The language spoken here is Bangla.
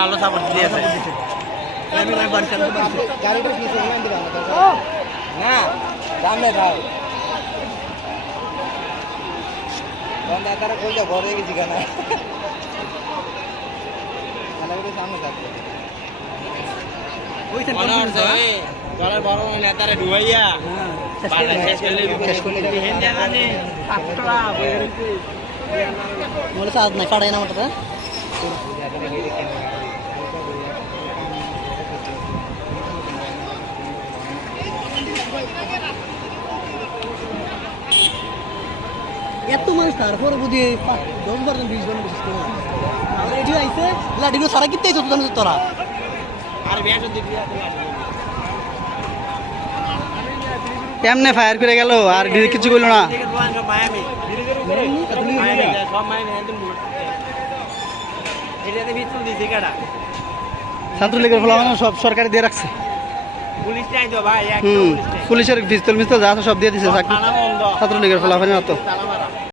ভালো সাপোর্ট দিয়েছে না দামে ভাই তারা কই যা ঘরে গেছি কেন সামনে থাকবে বড় নেতারে ডুবাইয়া সাজ নাই পাড়াই না মাঠটা এত মানুষ তারপরে বুঝি 10-12 20 বিশেষ করে এটি আইছে লাঠিগুলো সারা কিনতে আইছো তোরা আর এমনে ফায়ার করে গেল আর কিছু করলো না ছাত্রলীগের ফলাফল সব সরকারি দিয়ে রাখছে পুলিশের পিস্তল মিস্তল যা আছে সব দিয়ে দিচ্ছে ছাত্রলীগের ফলাফল না তো